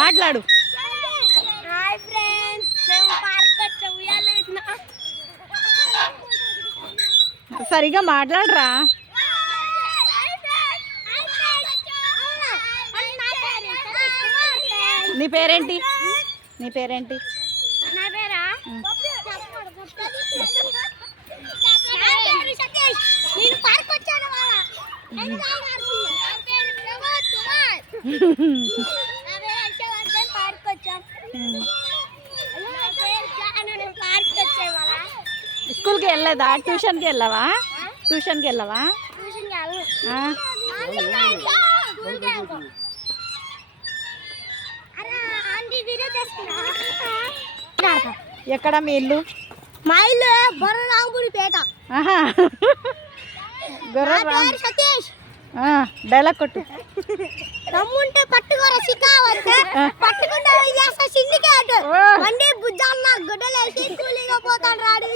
మాట్లాడు. Hi friends, మేము park వచ్చాము. సరిగా మాట్లాడరా. నీ పేరేంటి? నీ పేరేంటి? నా పేరా సతీష్. నేను పార్క్ వచ్చాను. పార్క్ వచ్చాం. పార్క్ వచ్చే వాళ్ళ స్కూల్కి వెళ్ళలేదా? ట్యూషన్కి వెళ్ళావా? ట్యూషన్కి వెళ్ళావా? ఎక్కడ మీ ఇల్లు? మా ఇల్లు బొర్రరాంగుడిపేట. సతీష్, డైలాగ్ కొట్టు. రమ్ముంటే పట్టుకోర సిక్కావద్దు, పట్టుకుంటే సిండికేట్. వండి బుజ్జమ్మ గుడ్డలేసి కూలీగా పోతాడు రాడు.